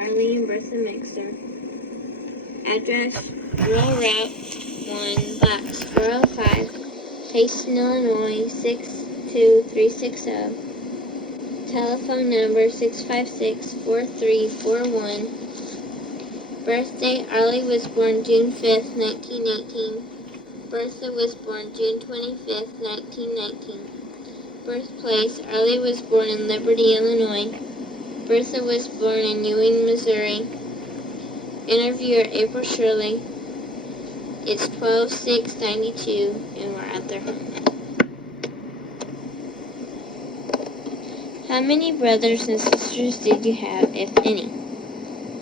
Arlie and Birta Mixer. Address, Rural Route 1, Box 405, Payson, Illinois 62360. Telephone number 656-4341. Birthday, Arlie was born June 5th, 1918. Birtha was born June 25th, 1919. Birthplace, Arlie was born in Liberty, Illinois. Birtha was born in Ewing, Missouri. Interviewer, April Shirley. It's 12/6/92, and we're at their home. How many brothers and sisters did you have, if any?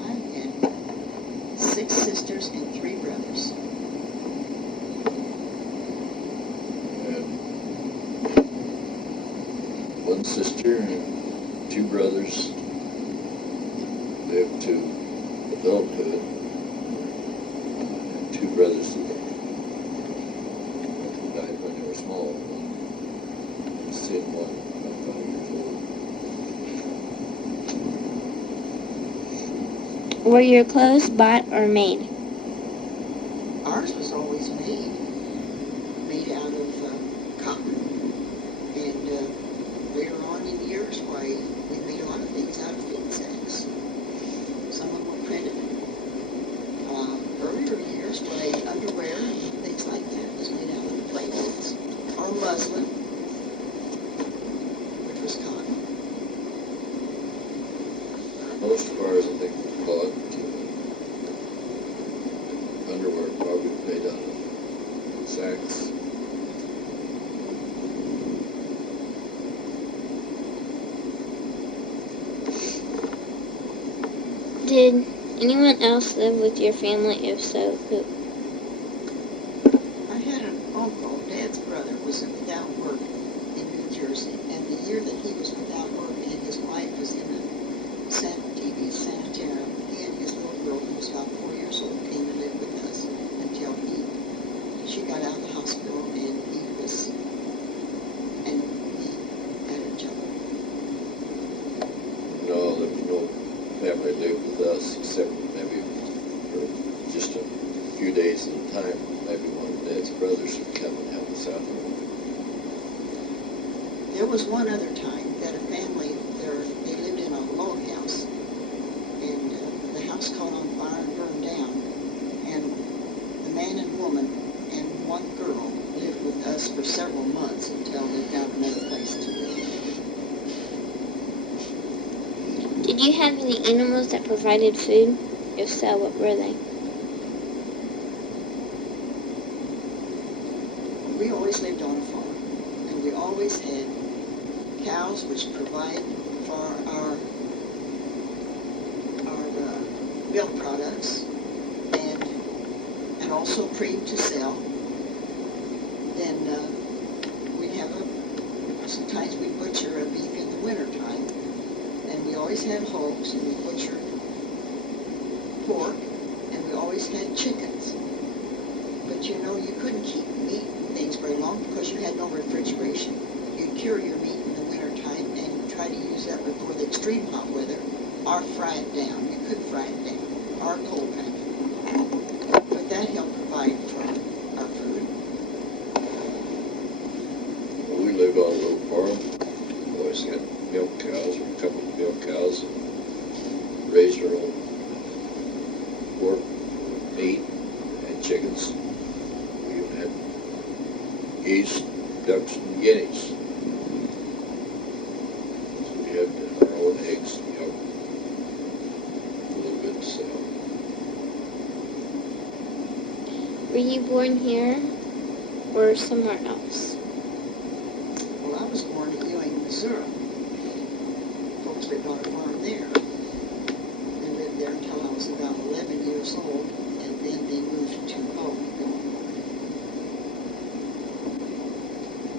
I had 6 sisters and 3 brothers. One sister and 2 brothers lived to adulthood, and 2 brothers that died when they were small. One stayed one about 5 years old. Were your clothes bought or made? Ours was always made out of cotton. And later on in years, why, we made a lot of things out of feed sacks. Some of them were printed. Earlier years, why, underwear and things like that was made out of blankets or muslin, which was cotton. Most of ours, I think, was bought. Underwear probably made out of sacks. Did anyone else live with your family? If so, who? I had an uncle, Dad's brother, was without work in New Jersey, and the year that he was without work and his wife was in a sanitarium, he and his little girl, who was about 4 years old, came to live with us until she got out of the hospital and he had a job. No, there was no family lived with us except maybe for just a few days at a time. Maybe one of Dad's brothers would come and help us out. There was one other time that a family, they lived in a log house, and the house caught on fire and burned down, and the man and woman and one girl lived with us for several months until they found another place to live. Did you have any animals that provided food? If so, what were they? We always lived on a farm, and we always had cows, which provide for our milk products, and also cream to sell. Then sometimes we butcher a beef in the wintertime, and we always had hogs, and we butchered pork, and we always had chickens. But you know, you couldn't keep meat and things very long because you had no refrigeration. You'd cure your meat in the wintertime and try to use that before the extreme hot weather, or fry it down. You could fry it down, or cold pack it. But that helped provide for our food. Well, we lived on a little farm. We always had milk cows, or a couple of milk cows, and raised our own pork, meat, and chickens. We even had geese, ducks, and guineas. So we had our own eggs and milk, a little bit to sell. Were you born here or somewhere else? Well, I was born in Ewing, Missouri. Folks lived on a farm there. They lived there until I was about 11 years old, and then they moved to Hull, Illinois.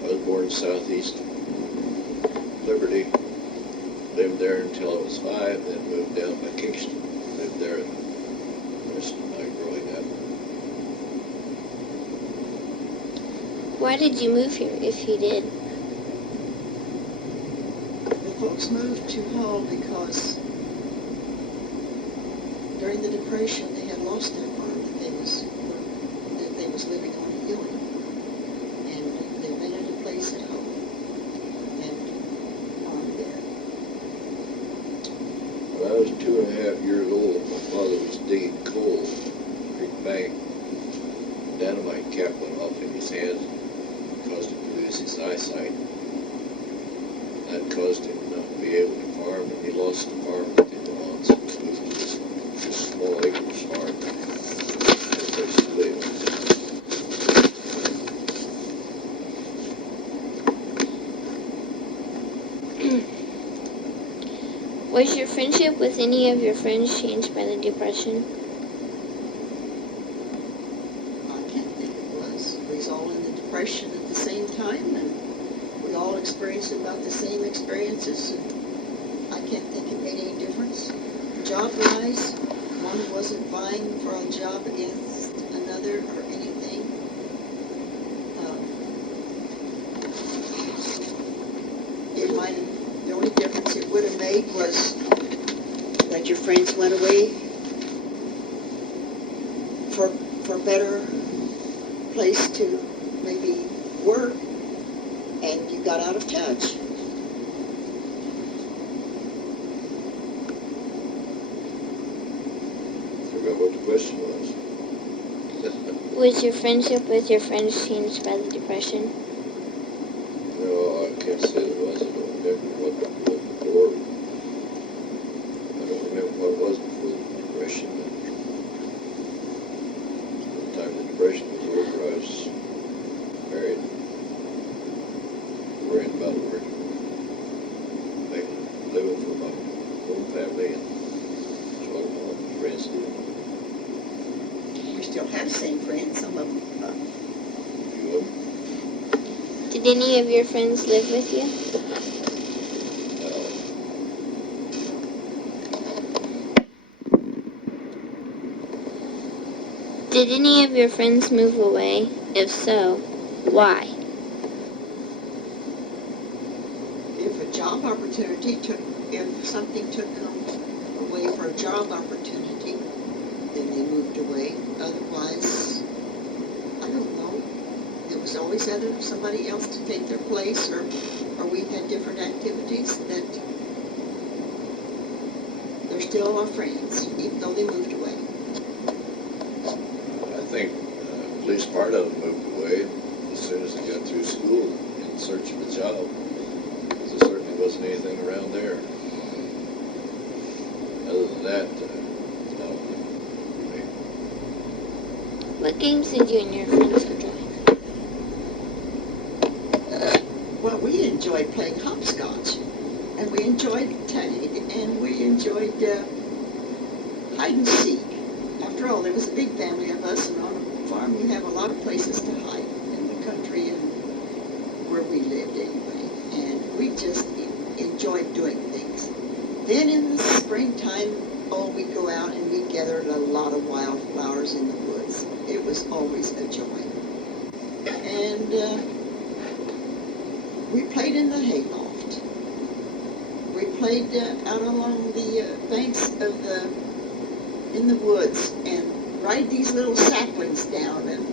I was born in southeast Liberty. Lived there until I was 5, then moved down by Kingston. Lived there the rest of my growing up. Why did you move here, if you did? The folks moved to Hull because during the Depression, they had lost their farm that they was living on a Ewing. And they rented a place at home and farmed there. When I was 2.5 years old, my father was digging coal in the creek bank. Dynamite cap went off in his hand, caused him to lose his eyesight. That caused him not to be able to farm, and he lost the farm that he was on, so he moved to this small acreage farm. No place to live. Was your friendship with any of your friends changed by the Depression? I can't think it was. We was all in the Depression at the same time, and we all experienced about the same experiences. And I can't think it made any difference. Job-wise, one wasn't vying for a job against another or anything. It might have, the only difference it would have made was that your friends went away for better place to maybe work, and you got out of touch. Forgot what the question was. Was your friendship with your friends changed by the Depression? No, I can't say it was. I don't remember what before. I don't remember what it was before the Depression. By the time the Depression was over, I was married. Worrying about working, making a living for my own family, and that's what all my friends did. We still have the same friends, some of them. Few of them. Did any of your friends live with you? Did any of your friends move away? If so, why? If a job opportunity if something took them away for a job opportunity, then they moved away. Otherwise, I don't know. There was always either somebody else to take their place, or we had different activities that they're still our friends, even though they moved away. I think at least part of them moved away as soon as they got through school in search of a job. There certainly wasn't anything around there. Other than that, no. What games did you and your friends enjoy? Well, we enjoyed playing hopscotch, and we enjoyed tag, and we enjoyed hide and seek. After all, there was a big family of us, and on a farm you have a lot of places to hide in the country and where we lived anyway. And we just enjoyed doing things. Then in the springtime, we'd go out and we gathered a lot of wildflowers in the woods. It was always a joy. And we played in the hayloft. We played out along the banks of in the woods, and ride these little saplings down and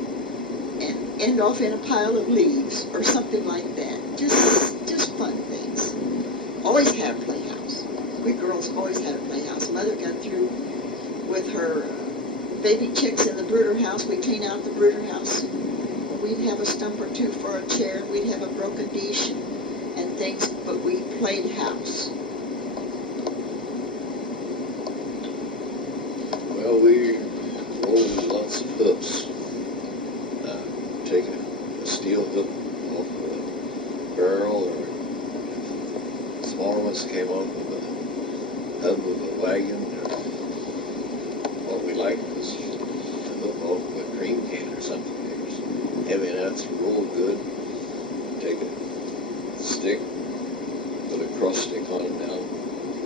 end off in a pile of leaves or something like that. Just fun things. Always had a playhouse. We girls always had a playhouse. Mother got through with her baby chicks in the brooder house. We'd clean out the brooder house. We'd have a stump or two for a chair. We'd have a broken dish and things, but we played house. Well, we rolled lots of hooks. Take a steel hook off of a barrel, or smaller ones came off of the hub of a wagon. Or what we liked was a hook off of a cream can or something. It was heavy enough to roll good. Take a stick, put a cross stick on it down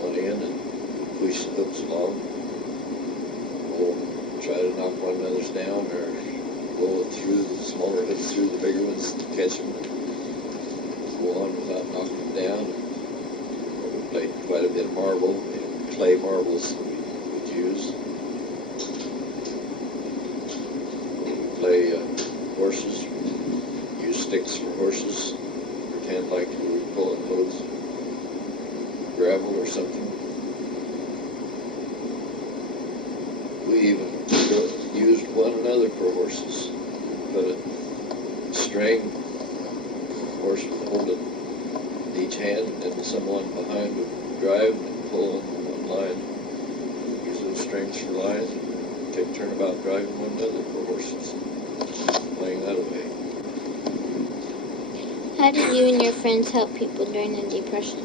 one end, and push the hooks along. Try to knock one another's down, or roll it through the smaller hooks through the bigger ones to catch them, and go on without knocking them down. We played quite a bit of marble, and clay marbles that we would use. horses, use sticks for horses, pretend like we were pulling loads of gravel or something. We even used one another for horses. Put a string, horse would hold it in each hand, and then someone behind would drive and pull on one line. Use those strings for lines, and take turnabout driving one another for horses. Playing that away. How did you and your friends help people during the Depression?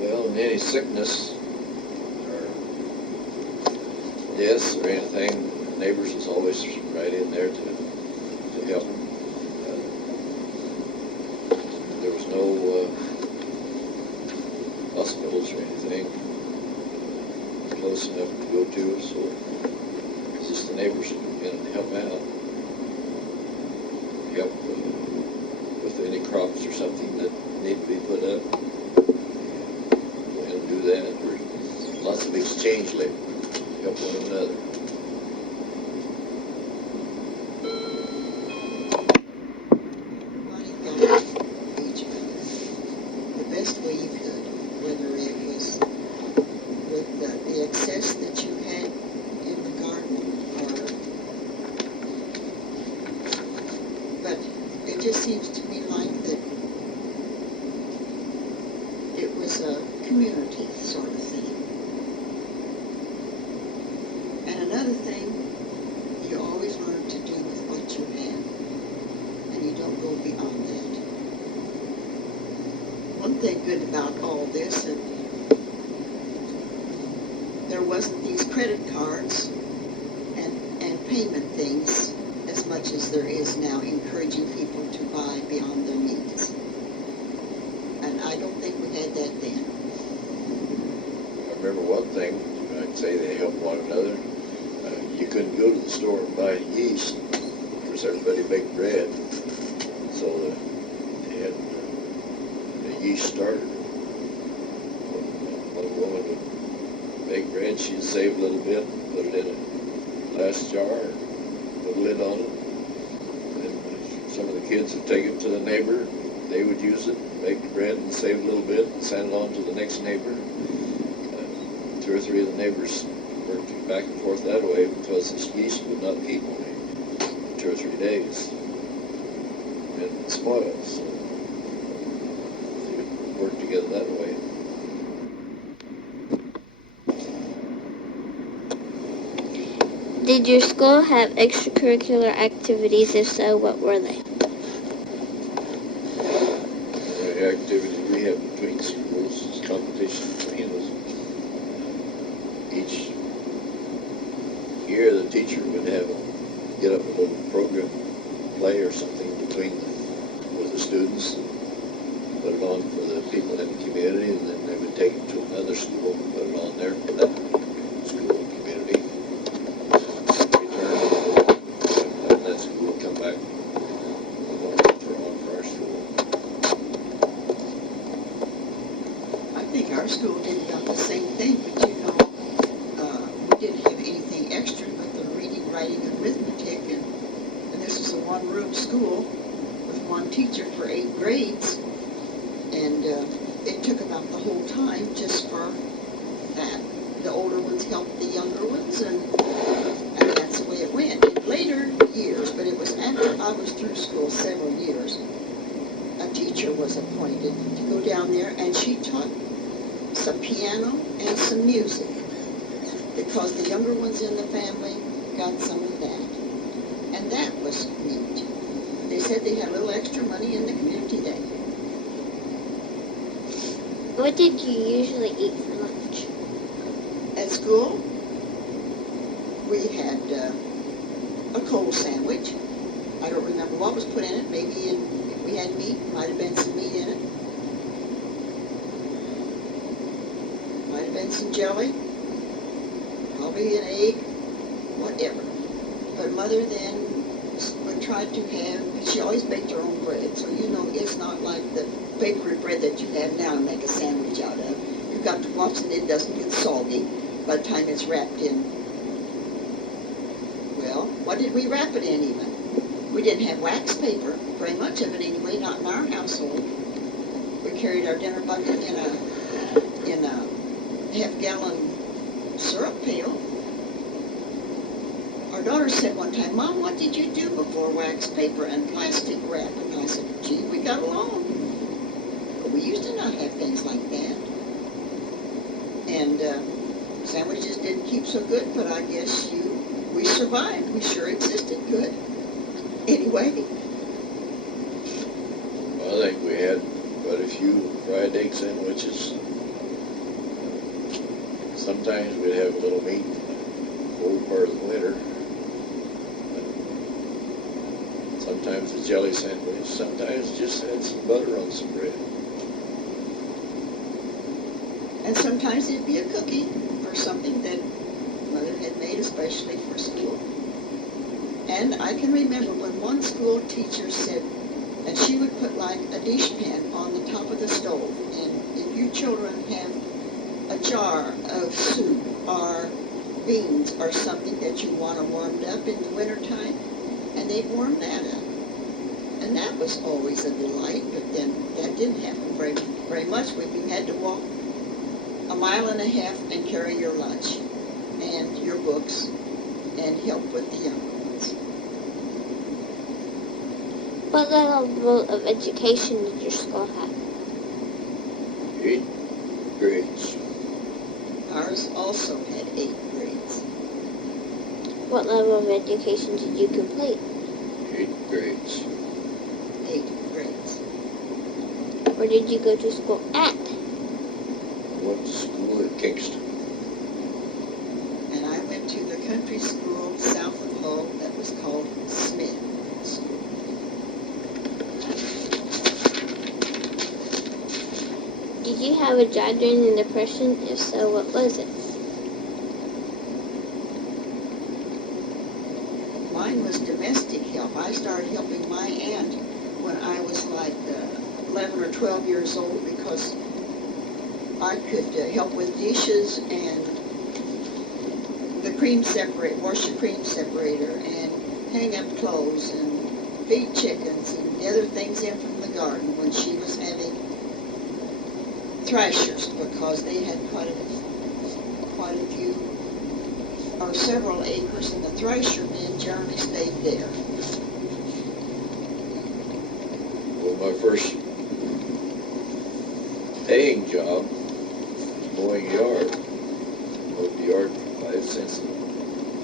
Well, in any sickness or deaths or anything, neighbors was always right in there to help them. There was no hospitals or anything close enough to go to, so it's just the neighbors who come in and help out. Help with any crops or something that need to be put up. Go ahead and do that. There's lots of exchange labor. Help one another. Everybody helped each other the best way you could, whether it was with the excess that you had in the garden, but it just seems to me like that it was a community sort of thing. And another thing, you always learn to do with what you have, and you don't go beyond that. One thing good about all this, and there wasn't these credit cards and payment things as much as there is now, encouraging people to buy beyond their means. And I don't think we had that then. I remember one thing, I'd say they helped one another. You couldn't go to the store and buy yeast because everybody baked bread. So they had a yeast starter. When one woman would bake bread, she'd save a little bit, put it in a glass jar, put a lid on it. And some of the kids would take it to the neighbor. They would use it, bake the bread and save a little bit and send it on to the next neighbor. 2 or 3 of the neighbors worked back and forth that way because this yeast would not keep only 2 or 3 days. And it spoiled, so they would work together that way. Did your school have extracurricular activities? If so, what were they? The activity we have between schools is competition between us. Each year the teacher would get up a little program, play or something with the students, and put it on for the people in the community, and then they would take it to another school and put it on there for that school and community. Return, and that school would come back and throw on for our school. I think our school did about the same thing, but we didn't have anything extra but the reading, writing, and arithmetic, and this was a one-room school with one teacher for 8 grades, and it took about the whole time just for that. The older ones helped the younger ones, and that's the way it went. In later years, but it was after I was through school several years, a teacher was appointed to go down there, and she taught some piano and some music, because the younger ones in the family got some of that. And that was neat. They said they had a little extra money in the community day. What did you usually eat for lunch? At school, we had a cold sandwich. I don't remember what was put in it. Maybe if we had meat, might have been some meat in it. Might have been some jelly. Probably an egg, whatever. But Mother then would try to have, she always baked her own bread, so it's not like the bakery bread that you have now to make a sandwich out of. You've got to watch that it doesn't get soggy by the time it's wrapped in What did we wrap it in even? We didn't have wax paper, very much of it anyway, not in our household. We carried our dinner bucket in a half-gallon syrup pail. Our daughter said one time, "Mom, what did you do before wax paper and plastic wrap?" And I said, "Gee, we got along. But we used to not have things like that." And sandwiches didn't keep so good, but I guess we survived. We sure existed good. Anyway. I think we had quite a few fried egg sandwiches. Sometimes we'd have a little meat in the cold part of the winter. Sometimes a jelly sandwich. Sometimes just had some butter on some bread. And sometimes it'd be a cookie or something that Mother had made especially for school. And I can remember when one school teacher said that she would put like a dish pan on the top of the stove, and if you children have a jar of soup or beans or something that you want warmed up in the wintertime, and they'd warm that up. And that was always a delight, but then that didn't happen very much when you had to walk a mile and a half and carry your lunch and your books and help with the young ones. What level of education did your school have? 8 grades. Ours also had 8 grades. What level of education did you complete? 8 grades. 8 grades. Where did you go to school at? I went to school at Kingston. And I went to the country school south of Hull that was called Smith School. Did you have a job during the Depression? If so, what was it? Mine was domestic help. I started helping my aunt when I was like 11 or 12 years old because I could help with dishes and the cream separator, wash the cream separator, and hang up clothes and feed chickens and gather things in from the garden when she was having thrashers, because they had quite a few or several acres, and the thrasher men generally stayed there. Well, my first paying job was mowing a yard. Mowed the yard for 5 cents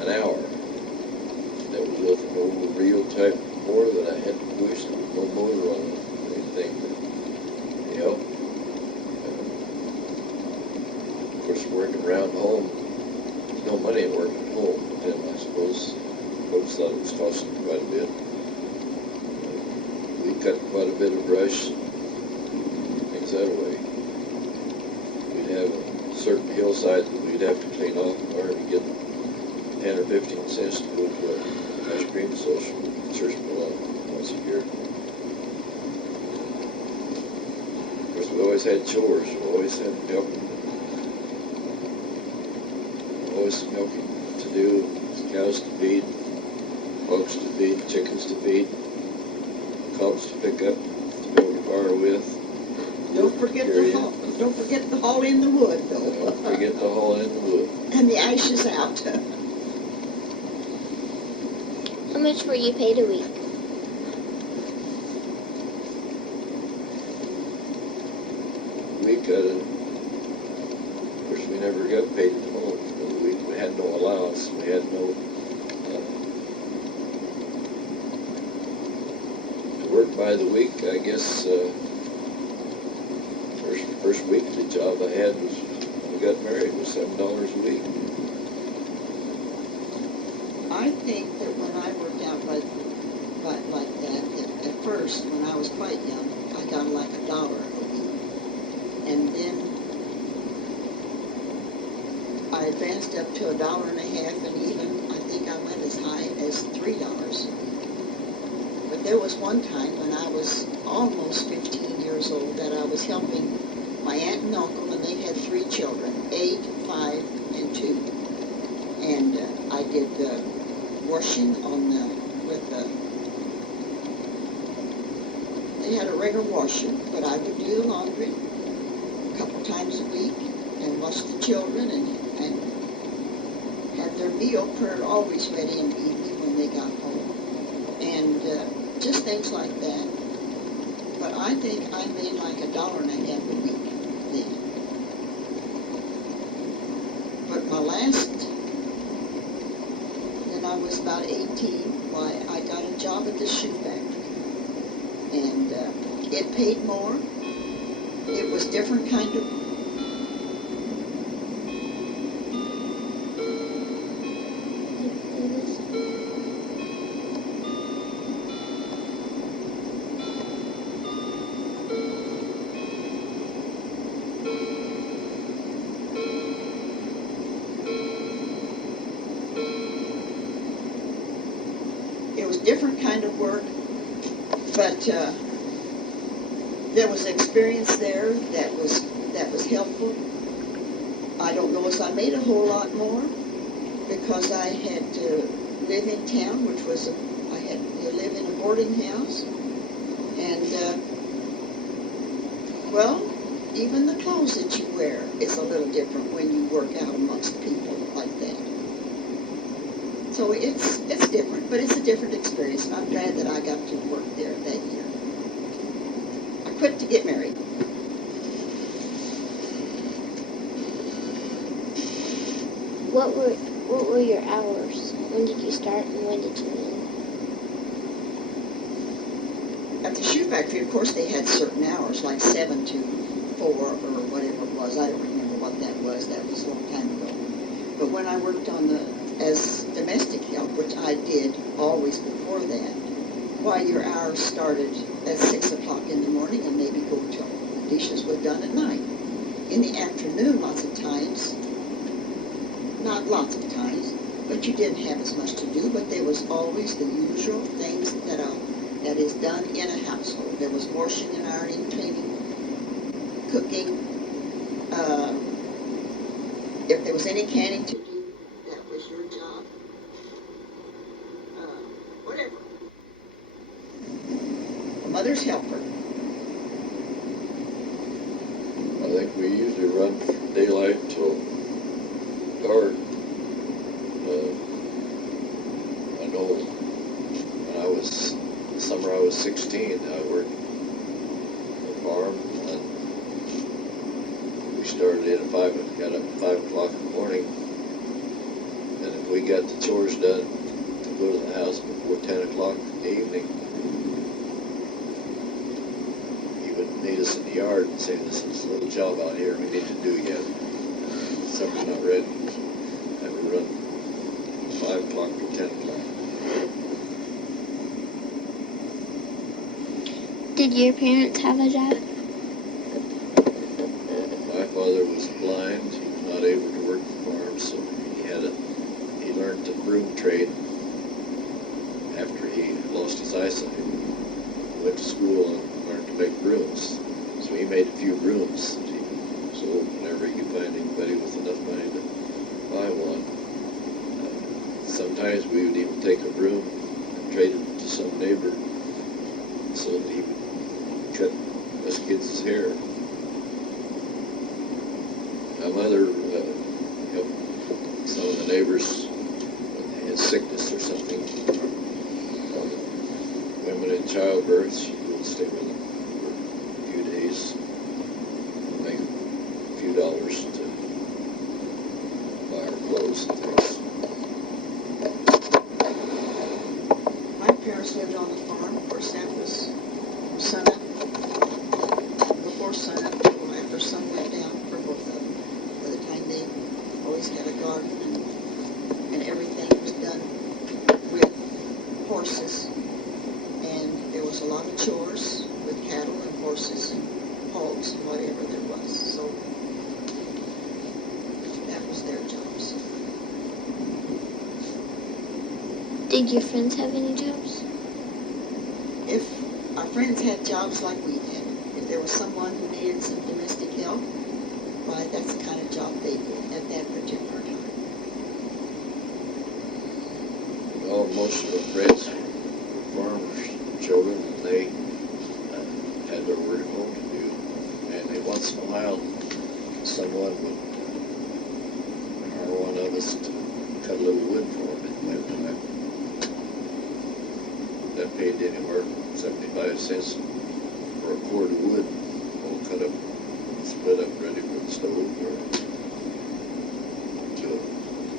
an hour. That was with an old reel type mower that I had to push, no motor on it, anything. But, you know, of course, working around home, there's no money in working at home, but then I suppose folks thought it was costing quite a bit. We cut quite a bit of brush, things that way. We'd have a certain hillside that we'd have to clean off in order to get 10 or 15 cents to go to an ice cream social church below once a year. Of course, we always had chores. We always had milking. Always milking to do, cows to feed, hogs to feed, chickens to feed, cobs to pick up, to build a fire with. Don't forget the haul in the wood, though. Don't forget the haul in the wood. And the ashes out. How much were you paid a week? We of course, we never got paid at home. We had no allowance. We had no to work by the week. I guess first week the job I had was when we got married was $7 a week. I think that when I worked out like that, at first, when I was quite young, I got like $1 a week. And then I advanced up to $1.50, and even I think I went as high as $3. But there was one time when I was almost 15 years old that I was helping my aunt and uncle, and they had 3 children, 8, 5, and 2. And I did washing on the, they had a regular washer, but I would do the laundry a couple times a week and wash the children and have their meal prepared always ready in the evening when they got home. And just things like that. But I think I made like $1.50 a week then. But my last, when I was about 18, why, I got a job at the shoe factory. And it paid more. It was different kind of, different kind of work, but there was experience there that was helpful. I don't know if I made a whole lot more because I had to live in town, which was I had to live in a boarding house, and well, even the clothes that you wear is a little different when you work out amongst people like that. So it's different, but it's a different experience, and I'm glad that I got to work there that year. I quit to get married. What were your hours? When did you start and when did you end? At the shoe factory, of course, they had certain hours, like 7 to 4 or whatever it was. I don't remember what that was. That was a long time ago. But when I worked as domestic help, which I did always before that, why your hours started at 6 o'clock in the morning and maybe go till the dishes were done at night. In the afternoon, lots of times, not lots of times, but you didn't have as much to do, but there was always the usual things that is done in a household. There was washing and ironing, cleaning, cooking. If there was any canning to do, that was your job. Whatever. A mother's helper. I think we usually run from daylight till dark. I know when I was 16, I worked on a farm, and we started at 5 and got up at 5 o'clock in the morning. And if we got the chores done to go to the house before 10 o'clock in the evening, he would meet us in the yard and say, "This is a little job out here we need to do yet. Supper's not ready." I would run 5 o'clock to 10 o'clock. Did your parents have a job? My father was blind. He was not able to work the farm, so he learned the broom trade after he lost his eyesight. He went to school and learned to make brooms. So he made a few brooms that he sold whenever he could find anybody with enough money to buy one. Sometimes we would even take a broom and trade it to some neighbor so that he would cut us kids' hair. My mother helped some of the neighbors when they had sickness or something. Women in childbirth, she would stay with them for a few days, make a few dollars to buy her clothes and things. My parents lived on the farm. Of course, that was sunup. Before sunup, or after sun went down for both of them. By the time they always had a garden and everything was done with horses. And there was a lot of chores with cattle and horses and hogs and whatever there was. So that was their jobs. Did your friends have any jobs? If our friends had jobs like we did, if there was someone who needed some domestic help, why, that's the kind of job they did at that particular time. We most of our friends were farmers' children, and they had their work at home to do. And they, once in a while, someone would hire one of us to cut a little wood for them at that time. That paid anywhere from 75 cents for a cord of wood, all cut up, split up, ready for the stove, or to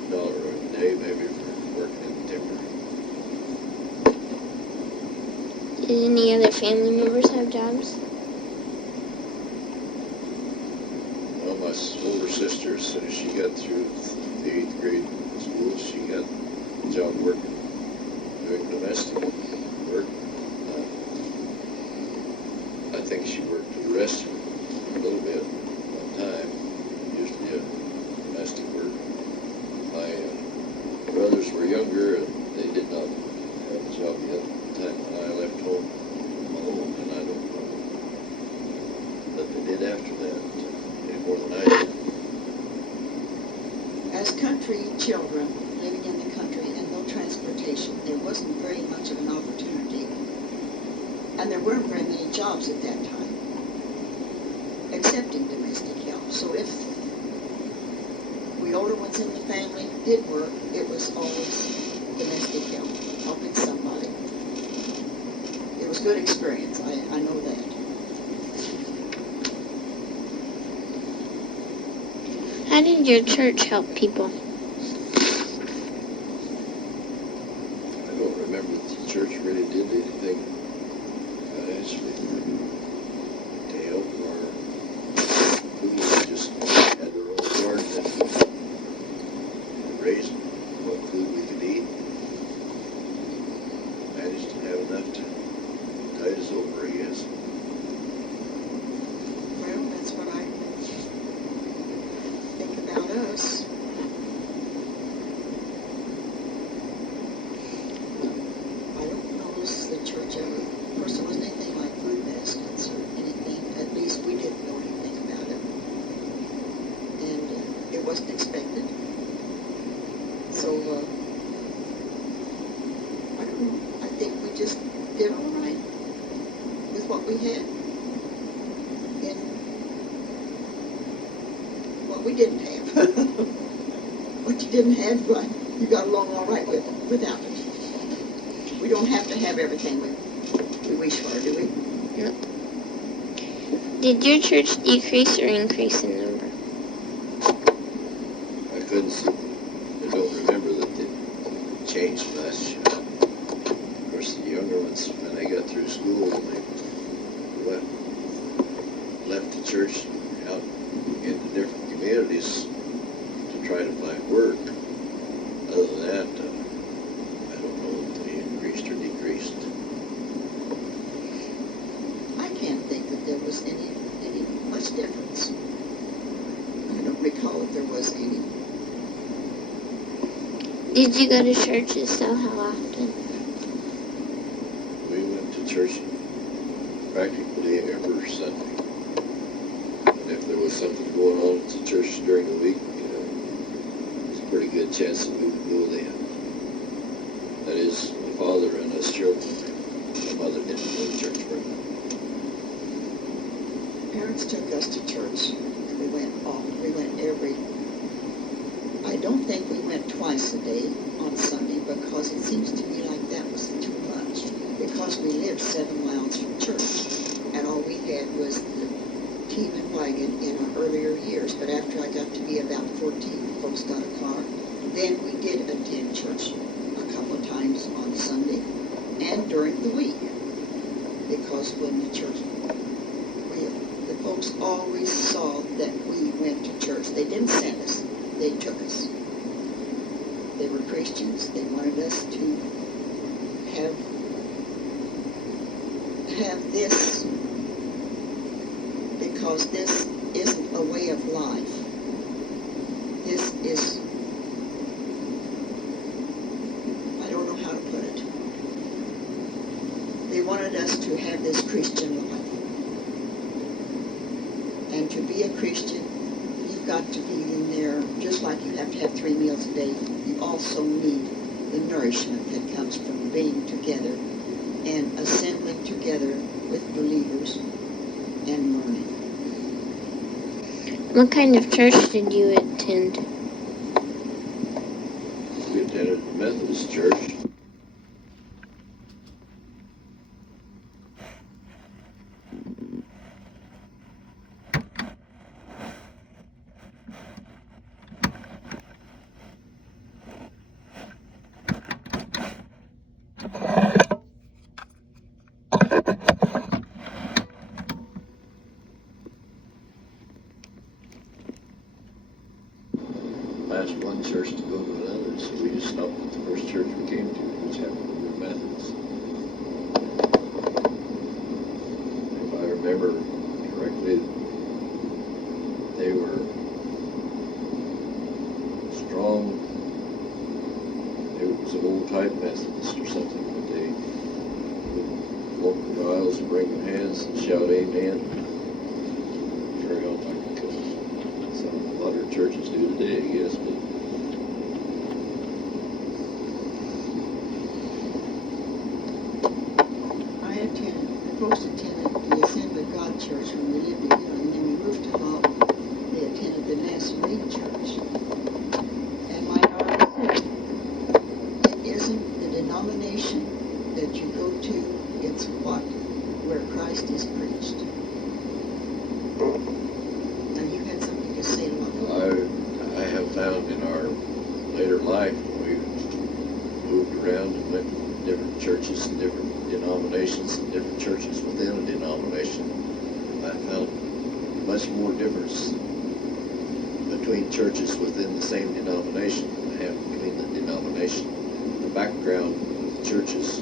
$1 a day maybe for working in the timber. Did any other family members have jobs? Well, my older sister, as soon as she got through the 8th grade school, she got a job working, doing domestic work. I think she worked at a restaurant a little bit one time, usually domestic work. My brothers were younger, and they did not have a job yet at the time when I left home alone, and I don't know that they did after that any more than I did. As country children, living in the country and no transportation, there wasn't very much of an opportunity. And there weren't very many jobs at that time, except in domestic help. So if we older ones in the family did work, it was always domestic help, helping somebody. It was good experience, I know that. How did your church help people? I don't remember that the church really did anything financially to help our people. They just had their own garden and raised what food we could eat. Managed to have enough to tide us over, I guess. Well, that's what I think about us. I don't know if the church ever, of course, there wasn't anything like food baskets or anything. At least we didn't know anything about it. And it wasn't expected. So, I don't know. I think we just did all right with what we had. And what we didn't have. What you didn't have, but you got along all right without it. We don't have to have everything we wish for, do we? No. Did your church decrease or increase in number? I couldn't see. I don't remember that they changed much. Of course, the younger ones, when they got through school, they left the church out into different communities to try to find work. Other than that, I don't know if they increased or decreased. I can't think that there was any much difference. I don't recall if there was any. Did you go to church? If so, how often? We went to church practically every Sunday. And if there was something going on at the church during the week, there's a pretty good chance that we would go then. That is, my father and us children. My mother didn't go to church very much. Parents took us to church, and we went often. We went I don't think we went twice a day on Sunday, because it seems to me like that was too much. Because we lived 7 miles from church, and all we had was the team and wagon in our earlier years. But after I got to be about 14, folks got a car. Then we did attend church a couple of times on Sunday and during the week, because when the church, the folks always saw that we went to church. They didn't send us, they took us. They were Christians. They wanted us to have this, because this isn't a way of life. This is, I don't know how to put it. They wanted us to have this Christian life. And to be a Christian, you've got to be in there, just like you have to have 3 meals a day. You also need the nourishment that comes from being together and assembling together with believers and learning. What kind of church did you attend? We attended a Methodist church. Last one church to go to another, so we just stopped at the first church we came to, which happened to be Methodist. If I remember correctly, they were strong. It was an old-type Methodist or something, but they would walk the aisles and bring their hands and shout amen. Carry on like some modern churches do today, I guess. But Folks attended the Assembly of God Church when we lived in Italy, and then we moved to Malta. They attended the Nazarene Church. And my daughter said, it isn't the denomination that you go to, it's where Christ is preached. Now you had something to say about that. I have found in our later life, we moved around and went to different churches and different denominations and different churches within a denomination. I found much more difference between churches within the same denomination than I have between the denomination. The background of the churches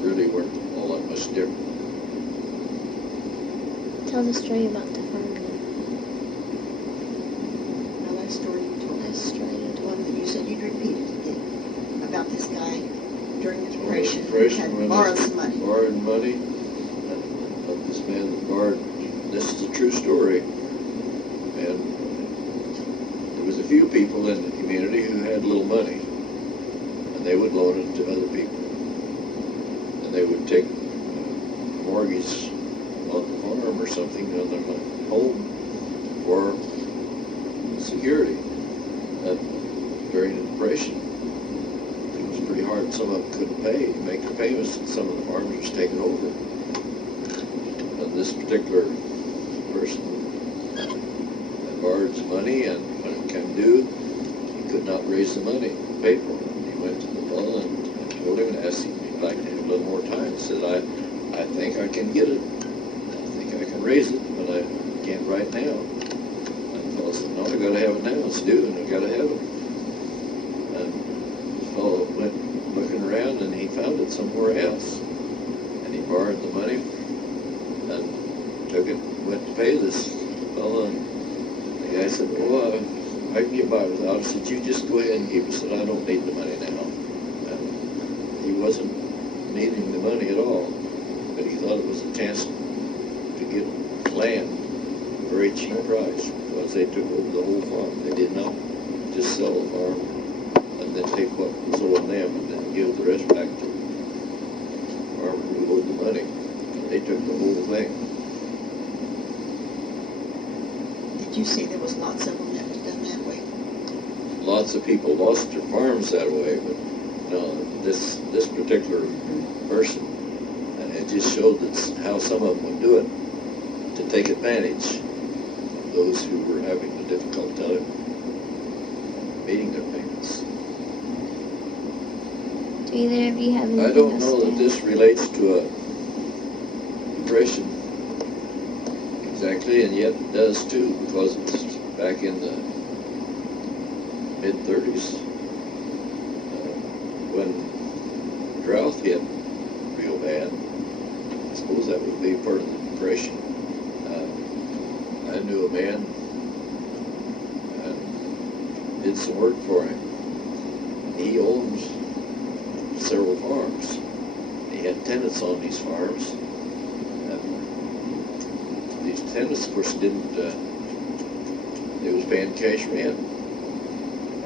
really weren't all that much different. Tell the story about the farmer. Now that story you told That us, story you the told. one that you said you'd repeat it again, about this guy during the Depression Depression, had when borrowed they some money. Borrowed money. And this man that borrowed, this is a true story. And there was a few people in the community who had little money. And they would loan it to other people. And they would take a mortgage on the farm or something on their home for security. And during the Depression, it was pretty hard. Some of them couldn't pay, make their payments, and some of the farmers was taken over. And this particular person had borrowed some money, and when it came due, he could not raise the money to pay for it. He went to the fellow and told him and asked him if he'd like to have a little more time. He said, I think I can get it. I think I can raise it, but I can't right now. And the fellow said, no, I gotta have it now. It's due, and I gotta have it. And the fellow went looking around, and he found it somewhere else. And he borrowed the money and took it, went to pay this fellow. And the guy said, well, I can get by without it. He said, you just go ahead and give it. He said, I don't need the money now. And he wasn't needing the money at all, but he thought it was a chance to get land at a very cheap price, because they took over the whole farm. They did not just sell the farm and then take what was owing them and then give the rest back to the farmer who owed the money. And they took the whole thing. Did you say there was lots of them that was done that way? Lots of people lost their farms that way, but no, this particular person, and it just showed that how some of them would do it to take advantage of those who were having a difficult time meeting their payments. Do either of you have anything I don't else know to that add? this relates to a depression exactly, and yet it does too, because it's back in the mid-30s when drought hit real bad. I suppose that would be part of the depression. I knew a man and did some work for him. He owns several farms. He had tenants on these farms. And these tenants, of course, didn't, they was paying cash rent.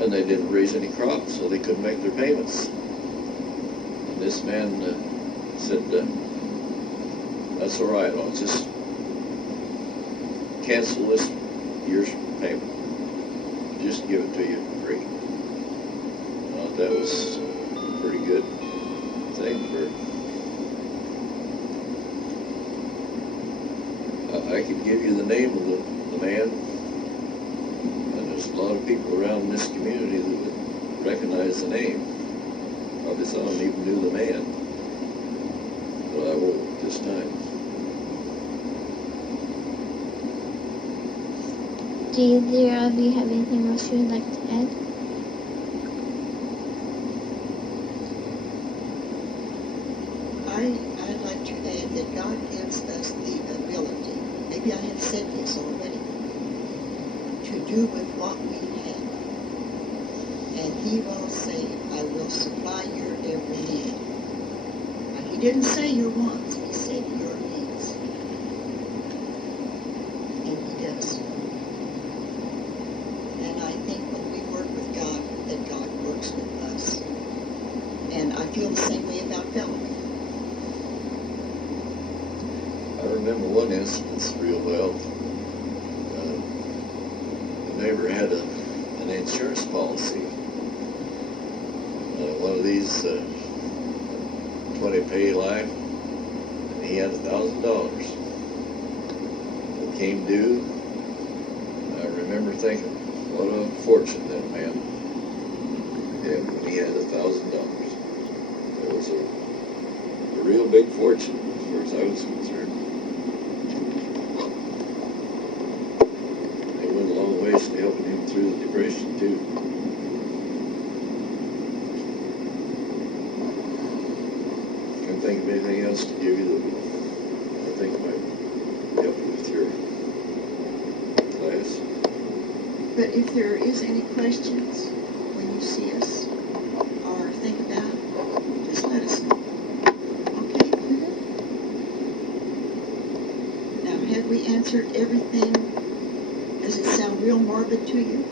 and they didn't raise any crops, so they couldn't make their payments. And this man said, that's all right, I'll just cancel this year's payment. Just give it to you free. I thought that was a pretty good thing for. I could give you the name of the man, and there's a lot of people around this community that would recognize the name. Probably some of them even knew the man, but I won't this time. Do either of you have anything else you would like to add? I'd like to add that God gives us the ability, maybe I have said this already, to do with what we have. And He will say, I will supply your every need. Now, He didn't say your wants, He said your needs. And He does. And I think when we work with God, that God works with us. And I feel the same way about Bellamy. I remember one instance real well. The neighbor had an insurance policy. One of these 20 pay life, and he had $1,000. It came due. I remember thinking, what a fortune that man had when he had $1,000. It was a real big fortune as far as I was concerned. They went a long ways to helping him through the depression too. Can't think of anything else to give you that I think might help you with your class. But if there is any questions when you see us or think about it, just let us know. Okay? Now, have we answered everything? Does it sound real morbid to you?